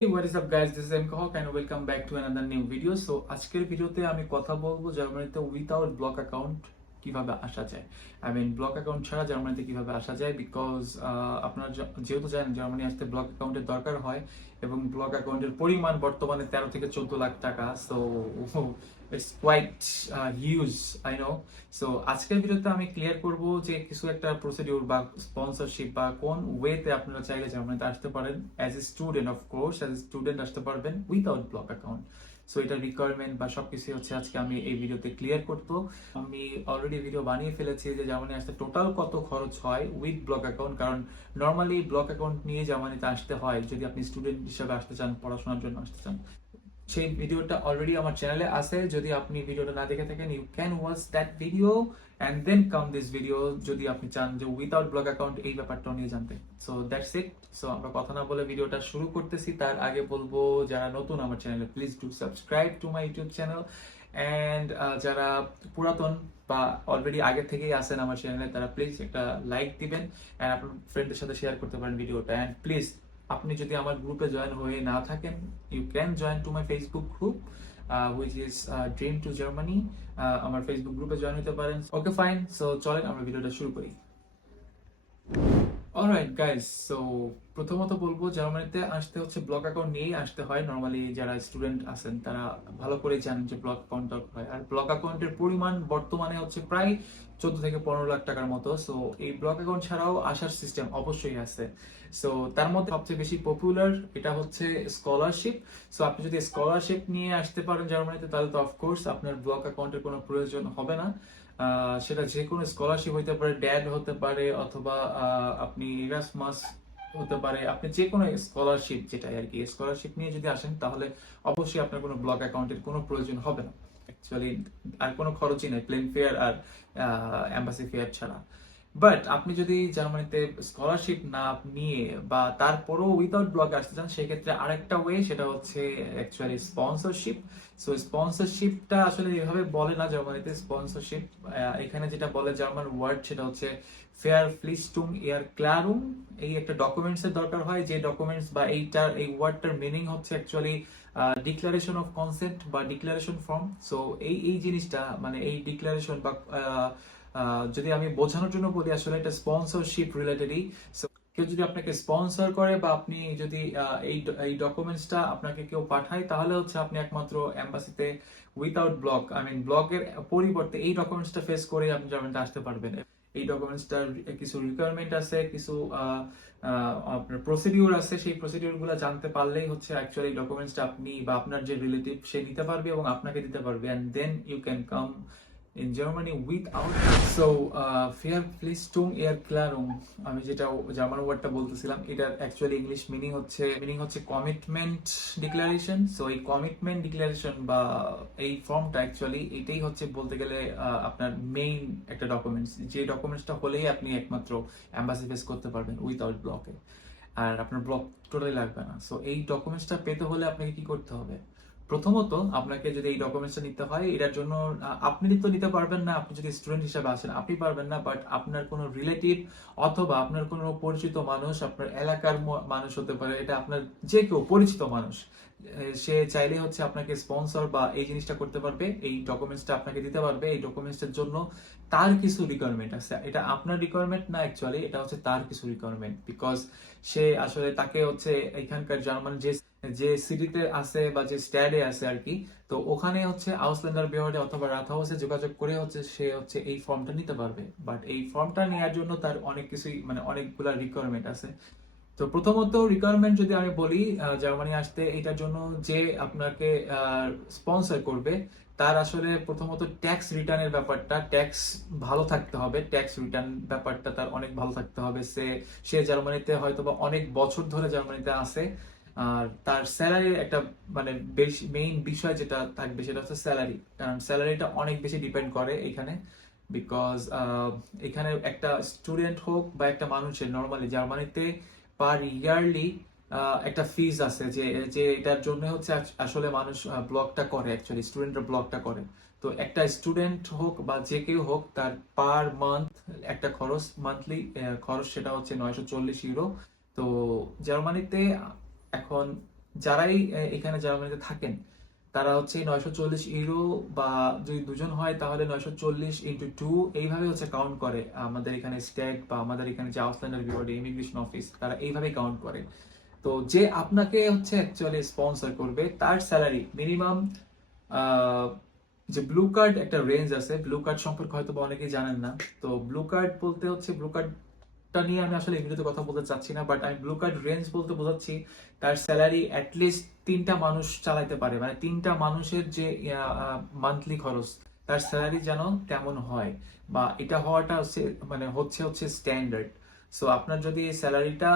Hey, what is up guys? This is MK Hawk and welcome back to another new video. So আজকের ভিডিওতে আমি কথা বলবো জার্মানিতে উইথাউট ব্লক অ্যাকাউন্ট কীভাবে আসা যায়? আই মিন ব্লক অ্যাকাউন্ট ছাড়া জার্মানিতে কীভাবে আসা যায়? বিকজ আপনারা যেহেতু জানেন জার্মানি আসতে ব্লক অ্যাকাউন্টের দরকার হয় এবং ব্লক অ্যাকাউন্টের পরিমাণ বর্তমানে তেরো থেকে চোদ্দ লাখ টাকা so it's quite huge I know so আজকের ভিডিওতে আমি ক্লিয়ার করব যে কিছু একটা প্রসিডিউর বা স্পন্সরশিপ বা কোন ওয়েতে আপনারা চাইলে জার্মানিতে আসতে পারেন. As a student of course as a student আসতে পারবেন উইথাউট ব্লক অ্যাকাউন্ট সো এটা রিকোয়ারমেন্ট বা সবকিছু হচ্ছে আজকে আমি এই ভিডিওতে ক্লিয়ার করব। আমি অলরেডি ভিডিও বানিয়ে ফেলেছি যে জামানি আসতে টোটাল কত খরচ হয় উইথ ব্লক অ্যাকাউন্ট কারণ নর্মালি ব্লক অ্যাকাউন্ট নিয়ে জামানিতে আসতে হয় যদি আপনি স্টুডেন্ট হিসাবে আসতে চান, পড়াশোনার জন্য আসতে চান। সেই ভিডিওটা অলরেডি আমার চ্যানেলে আছে। যদি আপনি ভিডিওটা না দেখে থাকেন you can watch that video and then come this video যদি আপনি চান যে উইথাউট ব্লগ অ্যাকাউন্ট এই ব্যাপারটাও নিয়ে জানতে। সো দ্যাটস ইট সো আমরা কথা না বলে ভিডিওটা শুরু করতেছি। তার আগে বলব, যারা নতুন আমার চ্যানেলে please do subscribe to my YouTube channel and যারা পুরাতন বা অলরেডি আগে থেকেই আসেন আমার চ্যানেলে তারা প্লিজ একটা লাইক দিবেন। অ্যান্ড আপনার ফ্রেন্ডদের সাথে শেয়ার করতে পারেন ভিডিওটা। অ্যান্ড প্লিজ আপনি যদি আমার গ্রুপে জয়েন হয়ে না থাকেন you can join to my Facebook group which is Dream to Germany আমার ফেসবুক গ্রুপে জয়েন হতে পারেন। ওকে ফাইন সো চলেন, আমরা ভিডিওটা শুরু করি। অলরাইট গাইস সো প্রথমত বলব জার্মানিতে আসতে হচ্ছে ব্লক অ্যাকাউন্ট নিয়েই আসতে হয়। নর্মালি যারা স্টুডেন্ট আছেন, তারা ভালো করে জানেন যে ব্লক অ্যাকাউন্ট দরকার হয় আর ব্লক অ্যাকাউন্টের পরিমাণ বর্তমানে হচ্ছে প্রায় চোদ্দ থেকে পনেরো লাখ টাকার মতো। সো এই ব্লক অ্যাকাউন্ট ছাড়াও আসার সিস্টেম অবশ্যই আছে। সো তার মধ্যে সবচেয়ে বেশি পপুলার এটা হচ্ছে স্কলারশিপ সো আপনি যদি স্কলারশিপ নিয়ে আসতে পারেন জার্মানিতে তাহলে তো অফকোর্স আপনার ব্লক অ্যাকাউন্টের কোনো প্রয়োজন হবে না। সেটা যে কোনো স্কলারশিপ হতে পারে ড্যাড হতে পারে, অথবা আপনি ইরাসমাস হতে পারে, আপনি যে কোনো স্কলারশিপ যেটাই আর কি স্কলারশিপ নিয়ে যদি আসেন, তাহলে অবশ্যই আপনার কোনো ব্লক অ্যাকাউন্টের কোনো প্রয়োজন হবে না। অ্যাকচুয়ালি আর কোনো খরচই নেই প্লেন ফেয়ার আর অ্যাম্বাসি ফেয়ার ছাড়া। বাট আপনি যদি জার্মানিতে স্কলারশিপ না নিয়ে বা তারপরও উইদাউট ব্লগে আসতে চান, সেক্ষেত্রে আরেকটা ওয়ে সেটা হচ্ছে অ্যাকচুয়ালি স্পন্সরশিপ সো স্পন্সরশিপটা আসলে এভাবে বলে না জার্মানিতে স্পন্সরশিপ এখানে যেটা বলে জার্মান ওয়ার্ড সেটা হচ্ছে ফেয়ার ফ্লিস্টুং এয়ার ক্লারুম এই একটা ডকুমেন্টস এর দরকার হয়, যে ডকুমেন্টস বা এইটার, এই ওয়ার্ডটার মিনিং হচ্ছে অ্যাকচুয়ালি ডিক্লারেশন অফ কনসেপ্ট বা ডিক্লারেশন ফর্ম সো এই এই জিনিসটা মানে এই ডিক্লারেশন বা যদি আমি বোঝানোর জন্য বলি, আসলে এটা স্পন্সরশিপ রিলেটেডই কেউ যদি আপনাকে স্পন্সর করে বা আপনি যদি এই ডকুমেন্টসটা আপনাকে কেউ পাঠায়, তাহলে হচ্ছে আপনি একমাত্র এম্বাসিতে উইথাউট ব্লক আই মিন ব্লকের পরিবর্তে এই ডকুমেন্টসটা ফেস করে আপনি জার্মানিতে আসতে পারবেন। এই ডকুমেন্টসটার কিছু রিকোয়ারমেন্ট আছে, কিছু আপনার প্রসিডিউর আছে, সেই প্রসিডিউরগুলো জানতে পারলেই হচ্ছে অ্যাকচুয়ালি ডকুমেন্টসটা আপনি বা আপনার যে রিলেটিভ সে নিতে পারবে এবং আপনাকে দিতে পারবে। And then you can come in Germany without so ফেয়ার প্লিস্টুং এয়ার ক্লারুম আমি যেটা জার্মান ওয়ার্ডটা বলতেছিলাম, এটার অ্যাকচুয়ালি ইংলিশ মিনিং হচ্ছে মিনিং হচ্ছে কমিটমেন্ট ডিক্লারেশন সো এই কমিটমেন্ট ডিক্লারেশন বা এই ফর্মটা অ্যাকচুয়ালি এটাই হচ্ছে বলতে গেলে আপনার মেইন একটা ডকুমেন্টস যে ডকুমেন্টসটা হলেই আপনি একমাত্র অ্যাম্বাসি ফেস করতে পারবেন উইথআউট ব্লকে আর আপনার ব্লক টোটালি লাগবে না। সো এই ডকুমেন্টসটা পেতে হলে আপনাকে কি করতে হবে? প্রথমত আপনাকে যদি এই ডকুমেন্টসটা নিতে হয়, এটার জন্য আপনি তো নিতে পারবেন না, আপনি যদি স্টুডেন্ট হিসাবে আসেন আপনি পারবেন না বাট আপনার কোনো রিলেটিভ অথবা আপনার কোনো পরিচিত মানুষ, আপনার এলাকার মানুষ হতে পারে, এটা আপনার যে কেউ পরিচিত মানুষ সে চাইলে হচ্ছে আপনাকে স্পন্সর বা এই জিনিসটা করতে পারবে, এই ডকুমেন্টসটা আপনাকে দিতে পারবে, এই ডকুমেন্টসের জন্য তার কিছু রিকোয়ারমেন্ট আছে। এটা আপনার রিকোয়ারমেন্ট না অ্যাকচুয়ালি এটা হচ্ছে তার কিছু রিকোয়ারমেন্ট বিকজ সে আসলে তাকে হচ্ছে এখানকার জার্মান যে যে সিটিতে আছে বা যে স্ট্যাডে আছে আর কি তো ওখানে হচ্ছে আউসল্যান্ডার বিহারে অথবা রাত হাউসে যোগাযোগ করে হচ্ছে সে হচ্ছে এই ফর্মটা নিতে পারবে। বাট এই ফর্মটা নেওয়ার জন্য তার অনেক কিছুই মানে অনেকগুলা রিকোয়ারমেন্ট আছে। তো প্রথমত রিকোয়ারমেন্ট যদি আমি বলি জার্মানি আসতে এটার জন্য যে আপনাকে স্পন্সর করবে, তার আসলে প্রথমত ট্যাক্স রিটার্নের ব্যাপারটা ট্যাক্স ভালো থাকতে হবে। ট্যাক্স রিটার্ন ব্যাপারটা তার অনেক ভালো থাকতে হবে। সে সে জার্মানিতে হয়তো বা অনেক বছর ধরে জার্মানিতে আছে। আর তার স্যালারির একটা মানে বেশি মেইন বিষয় যেটা থাকবে সেটা হচ্ছে স্যালারি কারণ স্যালারিটা অনেক বেশি ডিপেন্ড করে এখানে বিকজ এখানে একটা স্টুডেন্ট হোক বা একটা মানুষের নর্মালি জার্মানিতে পার ইয়ারলি একটা ফিজ আছে যে যে এটার জন্য হচ্ছে আসলে মানুষ ব্লগটা করে অ্যাকচুয়ালি স্টুডেন্টরা ব্লগটা করে। তো একটা স্টুডেন্ট হোক বা যে কেউ হোক তার পার মান্থ একটা খরচ মান্থলি খরচ সেটা হচ্ছে নয়শো চল্লিশ ইউরো তো জার্মানিতে এখন যারাই এখানে জার্মানিতে থাকেন, তারা হচ্ছে নয়শো চল্লিশ ইউরো বা যদি দুজন হয় তাহলে নয়শো চল্লিশ ইন্টু টু এইভাবে হচ্ছে কাউন্ট করে আমাদের এখানে স্ট্যাক বা আমাদের এখানে যে আউটল্যান্ডার বিওডি ইমিগ্রেশন অফিস তারা এইভাবে কাউন্ট করে। তো যে আপনাকে হচ্ছে অ্যাকচুয়ালি স্পন্সর করবে, তার স্যালারি মিনিমাম যে ব্লু কার্ড একটা রেঞ্জ আছে ব্লু কার্ড সম্পর্কে হয়তো বা অনেকেই জানেন না, তো ব্লু কার্ড বলতে হচ্ছে ব্লু কার্ডটা নিয়ে আমি আসলে এমনিতে কথা বলতে চাচ্ছি না বাট আমি ব্লু কার্ড রেঞ্জ বলতে বোঝাচ্ছি, তার স্যালারি অ্যাটলিস্ট তিনটা মানুষ চালাইতে পারে। মানে তিনটা মানুষের যে মান্থলি খরচ, তার স্যালারি যেন তেমন হয়, বা এটা হওয়াটা হচ্ছে মানে হচ্ছে হচ্ছে স্ট্যান্ডার্ড সো আপনার যদি এই স্যালারিটা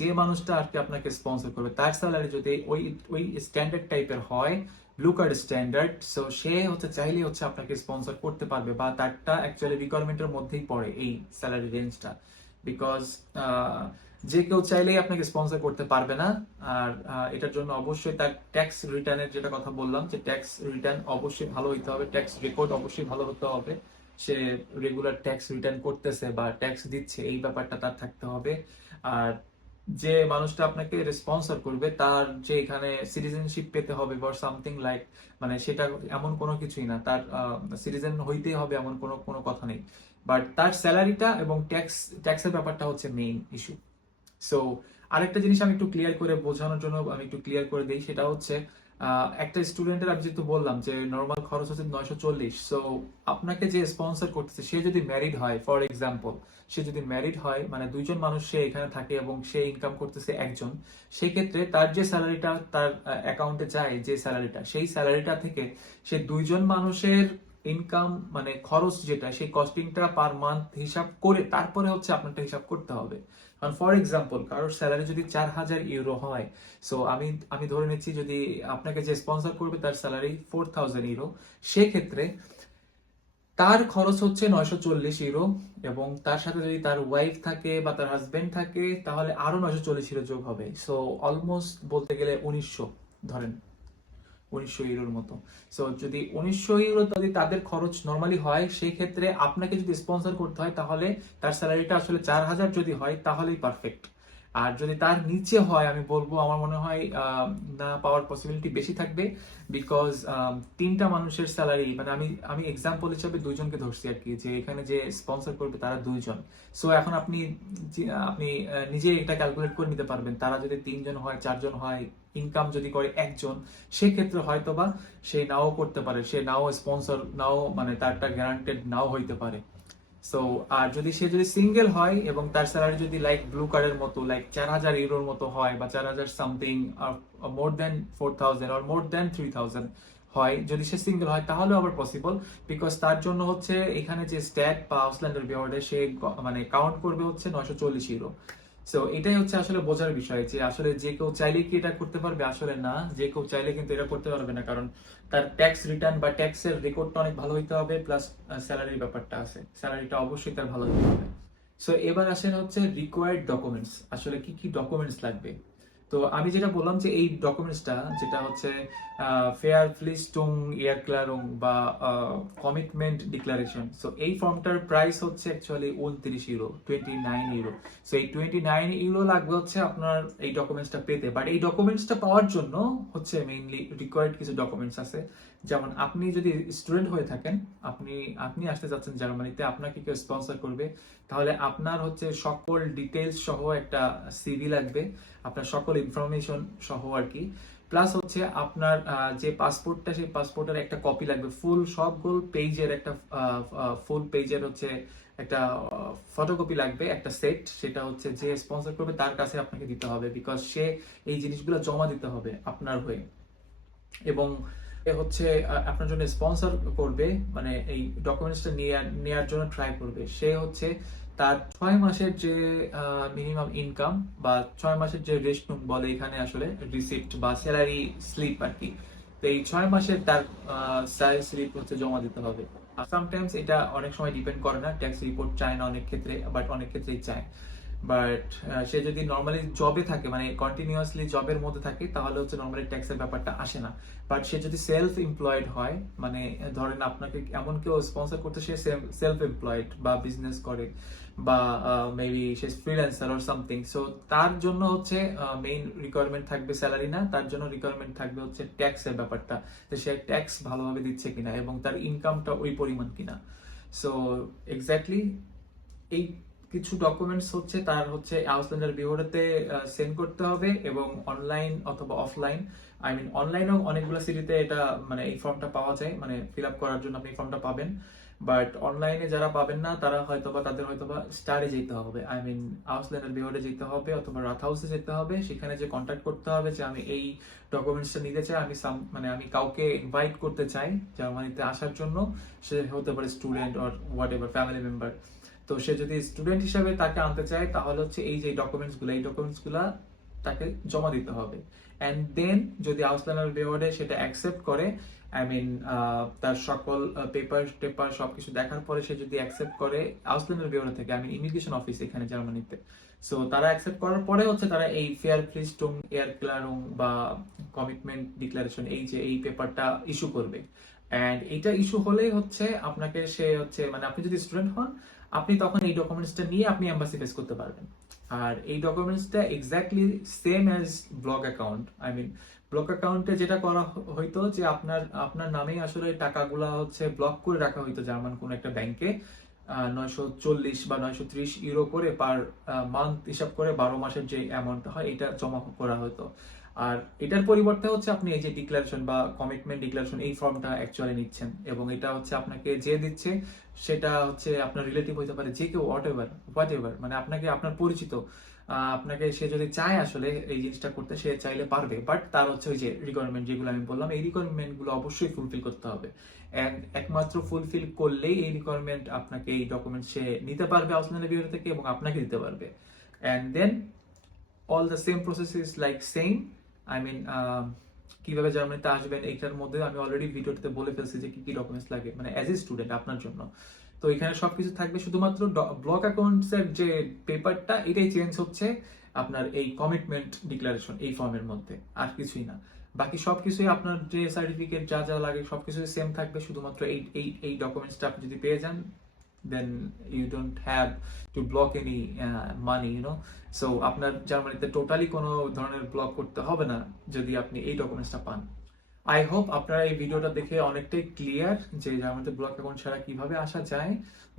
যে মানুষটা আর কি আপনাকে স্পন্সর করবে, তার স্যালারি যদি ওই ওই স্ট্যান্ডার্ড টাইপের হয় ব্লু কার্ড স্ট্যান্ডার্ড সো সে হচ্ছে চাইলেই হচ্ছে আপনাকে স্পন্সর করতে পারবে, বা তারটা অ্যাকচুয়ালি রিকোয়ারমেন্টের মধ্যেই পড়ে এই স্যালারি রেঞ্জটা বিকজ যে কেউ চাইলেই আপনাকে স্পন্সর করতে পারবে না। আর এটার জন্য অবশ্যই তার ট্যাক্স রিটার্নের যেটা কথা বললাম, যে ট্যাক্স রিটার্ন অবশ্যই ভালো হইতে হবে ট্যাক্স রেকর্ড অবশ্যই ভালো হতে হবে। সে রেগুলার ট্যাক্স রিটার্ন করতেছে বা ট্যাক্স দিচ্ছে, এই ব্যাপারটা তার থাকতে হবে। আর যে মানুষটা আপনাকে স্পন্সর করবে, তার যে এখানে সিটিজেনশিপ পেতে হবে বা সামথিং লাইক মানে সেটা এমন কোনো কিছুই না। তার সিটিজেন হইতেই হবে এমন কোনো কোনো কথা নেই। বাট তার স্যালারিটা এবং ট্যাক্স, ট্যাক্সের ব্যাপারটা হচ্ছে মেইন ইস্যু সো আরেকটা জিনিস আমি একটু ক্লিয়ার করে বোঝানোর জন্য আমি একটু ক্লিয়ার করে দিই, সেটা হচ্ছে একটা স্টুডেন্টের আমি যেহেতু বললাম যে নর্মাল খরচ হচ্ছে নয়শো চল্লিশ সো আপনাকে যে স্পন্সর করতেছে, সে যদি ম্যারিড হয় ফর এক্সাম্পল সে যদি ম্যারিড হয় মানে দুইজন মানুষ সে এখানে থাকে এবং সে ইনকাম করতেছে একজন, সেক্ষেত্রে তার যে স্যালারিটা, তার অ্যাকাউন্টে যায় যে স্যালারিটা, সেই স্যালারিটা থেকে সে দুইজন মানুষের ইনকাম মানে খরচ যেটা, সেই কস্টিংটা পার মান্থ হিসাব করে তারপরে হচ্ছে আপনারটা হিসাব করতে হবে। কারণ ফর এক্সাম্পল কারোর স্যালারি যদি চার হাজার ইউরো হয় সো আমি আমি ধরে নিচ্ছি যদি আপনাকে যে স্পন্সর করবে তার স্যালারি ফোর থাউজেন্ড ইউরো সেক্ষেত্রে তার খরচ হচ্ছে নয়শো চল্লিশ ইউরো এবং তার সাথে যদি তার ওয়াইফ থাকে বা তার হাজবেন্ড থাকে, তাহলে আরও নয়শো চল্লিশ ইউরো যোগ হবে। সো অলমোস্ট বলতে গেলে উনিশশো, ধরেন। উনিশশো ইউরোর মতো। সো যদি উনিশশো ইউরো যদি তাদের খরচ নর্মালি হয়, সেই ক্ষেত্রে আপনাকে যদি স্পন্সর করতে হয়, তাহলে তার স্যালারিটা আসলে চার হাজার যদি হয়, তাহলেই পারফেক্ট আর যদি তার নিচে হয়, আমি বলব, আমার মনে হয় না পাওয়ার পসিবিলিটি বেশি থাকবে বিকজ তিনটা মানুষের স্যালারি মানে আমি আমি এক্সাম্পল হিসাবে দুইজনকে ধরছি আর কি, যে এখানে যে স্পন্সর করবে তারা দুইজন। সো এখন আপনি আপনি নিজে এটা ক্যালকুলেট করে নিতে পারবেন, তারা যদি তিনজন হয়, চারজন হয় ইনকাম যদি করে একজন, সেক্ষেত্রে হয়তো বা সে নাও করতে পারে, সে নাও স্পন্সর নাও মানে তারটা গ্যারান্টেড নাও হইতে পারে। সো আর যদি সে যদি সিঙ্গেল হয় এবং তার স্যালারি যদি লাইক ব্লু কার্ডের মতো লাইক চার হাজার ইউরোর মতো হয় বা চার হাজার something more than four thousand or more than three thousand হয়, যদি সে সিঙ্গেল হয় তাহলে আবার পসিবল বিকজ তার জন্য হচ্ছে এখানে যে স্ট্যাট বা আউসল্যান্ডার বিয়ার্ডে সে মানে কাউন্ট করবে হচ্ছে নয়শো চল্লিশ ইউরো সো এটাই হচ্ছে আসলে বোঝার বিষয় যে আসলে যে কেউ চাইলে কি এটা করতে পারবে, আসলে না। যে কেউ চাইলে কিন্তু এটা করতে পারবে না, কারণ তার ট্যাক্স রিটার্ন বা ট্যাক্সের রেকর্ডটা অনেক ভালো হইতে হবে প্লাস স্যালারির ব্যাপারটা আছে। স্যালারিটা অবশ্যই তার ভালো হতে হবে। সো এবার আসেন হচ্ছে রিকোয়ার্ড ডকুমেন্টস আসলে কি কি ডকুমেন্টস লাগবে? তো আমি যেটা বললাম যে এই ডকুমেন্টসটা যেটা হচ্ছে ফেয়ার ফ্লিস্টুং ইয়ারক্লারুং বা কমিটমেন্ট ডিক্লারেশন সো এই ফর্মটার প্রাইস হচ্ছে অ্যাকচুয়ালি উনত্রিশ euro twenty nine euro so এই টোয়েন্টি নাইন ইউরো লাগবে হচ্ছে আপনার এই ডকুমেন্টসটা পেতে বাট এই ডকুমেন্টসটা পাওয়ার জন্য হচ্ছে মেইনলি রিকোয়ার্ড কিছু ডকুমেন্টস আছে, যেমন আপনি যদি স্টুডেন্ট হয়ে থাকেন, আপনি আপনি আসতে যাচ্ছেন জার্মানিতে, আপনাকে কেউ স্পন্সর করবে, তাহলে আপনার হচ্ছে সকল ডিটেলস সহ একটা সিভি লাগবে, আপনার সকল ইনফরমেশন সহ আর কি। প্লাস হচ্ছে আপনার যে পাসপোর্টটা সেই পাসপোর্টের একটা কপি লাগবে। ফুল সবগুলো পেজের একটা ফুল পেজের হচ্ছে একটা ফটোকপি লাগবে, একটা সেট সেটা হচ্ছে যে স্পন্সর করবে, তার কাছে আপনাকে দিতে হবে বিকজ সে এই জিনিসগুলো জমা দিতে হবে আপনার হয়ে। এবং হচ্ছে আপনার জন্য স্পন্সর করবে মানে এই ডকুমেন্টসটা নেওয়ার জন্য ট্রাই করবে। সে হচ্ছে তার ছয় মাসের যে মিনিমাম ইনকাম বা ছয় মাসের যে রেশনুম বলে এখানে আসলে রিসিপ্ট বা স্যালারি স্লিপ আর কি তো এই ছয় মাসের তার স্যালারি স্লিপ হচ্ছে জমা দিতে হবে। সামটাইমস এটা অনেক সময় ডিপেন্ড করে না ট্যাক্স রিপোর্ট চায় না অনেক ক্ষেত্রে বাট অনেক ক্ষেত্রেই চায়। বাট সে যদি নর্মালি জবে থাকে মানে কন্টিনিউয়াসলি জবের মধ্যে থাকে, তাহলে হচ্ছে নর্মালি ট্যাক্সের ব্যাপারটা আসে না। বাট সে যদি সেলফ এমপ্লয়েড হয় মানে ধরেন আপনাকে এমন কেউ স্পন্সর করতে, সে সেলফ এমপ্লয়েড বা বিজনেস করে। বা মেবি সে ফ্রিল্যান্সার অর সামথিং সো তার জন্য হচ্ছে মেইন রিকোয়ারমেন্ট থাকবে স্যালারি না, তার জন্য রিকোয়ারমেন্ট থাকবে হচ্ছে ট্যাক্সের ব্যাপারটা, যে সে ট্যাক্স ভালোভাবে দিচ্ছে কিনা এবং তার ইনকামটা ওই পরিমাণ কিনা। সো এক্স্যাক্টলি এই কিছু ডকুমেন্টস হচ্ছে তার হচ্ছে আউসল্যান্ডার বিওরেতে সেন্ড করতে হবে এবং অনলাইন অথবা অফলাইন আই মিন অনলাইনেও অনেকগুলো সিটিতে এটা মানে এই ফর্মটা পাওয়া যায় মানে ফিল আপ করার জন্য আপনি ফর্মটা পাবেন। বাট অনলাইনে যারা পাবেন না, তারা হয়তোবা তাদের হয়তোবা স্টারে যেতে হবে। আই মিন আউসল্যান্ডার বিওরে যেতে হবে অথবা রাথ হাউসে যেতে হবে। সেখানে যে কন্ট্যাক্ট করতে হবে যে আমি এই ডকুমেন্টসটা নিতে চাই, আমি মানে আমি কাউকে ইনভাইট করতে চাই জার্মানিতে আসার জন্য। সে হতে পারে student or whatever family member তো সে যদি স্টুডেন্ট হিসাবে তাকে আনতে চায়, তাহলে হচ্ছে এই যে ডকুমেন্টসগুলো এই ডকুমেন্টসগুলো তাকে জমা দিতে হবে। অ্যান্ড দেন যদি আউসলানার বেওয়ার্ডে সেটা অ্যাকসেপ্ট করে আই মিন তার সকল পেপার টেপার সবকিছু দেখার পরে সে যদি অ্যাকসেপ্ট করে আউসলানার বেওয়ার্ডে থেকে আই মিন ইমিগ্রেশন অফিস এখানে, জার্মানিতে। সো তারা অ্যাকসেপ্ট করার পরে হচ্ছে তারা এই ফেয়ার ফ্রিস্টুম এয়ার ক্লারুম বা কমিটমেন্ট ডিক্লারেশন এই যে, এই পেপারটা ইস্যু করবে। অ্যান্ড এটা ইস্যু হলেই হচ্ছে আপনাকে সে হচ্ছে মানে আপনি যদি স্টুডেন্ট হন, আপনি তখন এই ডকুমেন্টসটা নিয়ে আপনি এম্বাসি ফেস করতে পারবেন। আর এই ডকুমেন্টসটা exactly same as block account I mean block অ্যাকাউন্টে যেটা করা হইতো যে আপনার আপনার নামেই আসলে টাকাগুলা হচ্ছে ব্লক করে রাখা হইতো জার্মান কোনো একটা ব্যাংকে নয়শো চল্লিশ বা নয়শো ত্রিশ ইউরো করে পার মান্থ হিসাব করে বারো মাসের যে অ্যামাউন্টটা হয়, এটা জমা করা হতো। আর এটার পরিবর্তে হচ্ছে আপনি এই যে ডিক্লারেশন বা কমিটমেন্ট ডিক্লারেশন এই ফর্মটা অ্যাকচুয়ালি নিচ্ছেন। এবং এটা হচ্ছে আপনাকে যে দিচ্ছে, সেটা হচ্ছে আপনার রিলেটিভ হইতে পারে যে কেউ হোয়াট এভার হোয়াট এভার মানে আপনাকে আপনার পরিচিত। আপনাকে সে যদি চায় আসলে এই জিনিসটা করতে, সে চাইলে পারবে। বাট তার হচ্ছে ওই যে রিকোয়ারমেন্ট যেগুলো আমি বললাম, এই রিকোয়ারমেন্টগুলো অবশ্যই ফুলফিল করতে হবে। একমাত্র ফুলফিল করলেই এই রিকোয়ারমেন্ট আপনাকে এই ডকুমেন্ট সে নিতে পারবে আউসল্যান্ডের বিউরো থেকে এবং আপনাকে দিতে পারবে। And then all the same process is like same I mean কীভাবে জার্মানিতে আসবেন, এইটার মধ্যে আমি অলরেডি ভিডিওতে বলে ফেলছি যে কি কি ডকুমেন্টস লাগে মানে অ্যাজ এ স্টুডেন্ট আপনার জন্য। তো এখানে সবকিছু থাকবে, শুধুমাত্র ব্লক অ্যাকাউন্টস এর যে পেপারটা এটাই চেঞ্জ হচ্ছে আপনার এই কমিটমেন্ট ডিক্লারেশন এই ফর্মের মধ্যে, আর কিছুই না। বাকি সবকিছুই আপনার যে সার্টিফিকেট যা যা লাগে সবকিছু সেম থাকবে, শুধুমাত্র এই এই এই ডকুমেন্টসটা আপনি যদি পেয়ে যান then you don't have to block any money you know so আপনার জার্মানিতে টোটালি কোনো ধরনের ব্লক করতে হবে না, যদি আপনি এই ডকুমেন্টসটা পান। আই হোপ আপনারা এই ভিডিওটা দেখে অনেকটাই ক্লিয়ার যে জার্মানিতে ব্লক অ্যাকাউন্ট ছাড়া কীভাবে আসা যায়।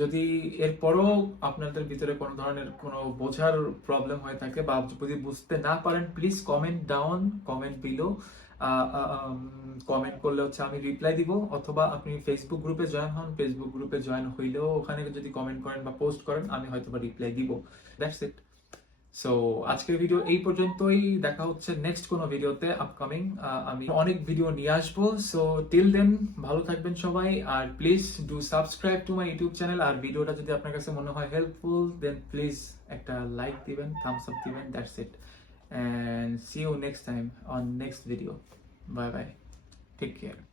যদি এরপরও আপনাদের ভিতরে কোনো ধরনের কোনো বোঝার প্রবলেম হয়ে থাকে বা যদি বুঝতে না পারেন please comment down comment below comment করলে হচ্ছে আমি রিপ্লাই দিব। অথবা আপনি ফেসবুক গ্রুপে জয়েন হন ফেসবুক গ্রুপে জয়েন হইলেও ওখানে যদি কমেন্ট করেন বা পোস্ট করেন, আমি হয়তো বা রিপ্লাই দিব। দ্যাটস ইট সো আজকের ভিডিও এই পর্যন্তই। দেখা হচ্ছে নেক্সট কোনো ভিডিওতে আপকামিং আমি অনেক ভিডিও নিয়ে আসব। সো টিল দেন ভালো থাকবেন সবাই। আর please do subscribe to my YouTube channel আর ভিডিওটা যদি আপনার কাছে মনে হয় হেল্পফুল দেন প্লিজ একটা লাইক দিবেন থামস আপ দিবেন that's it and see you next time on next video. Bye bye. Take care.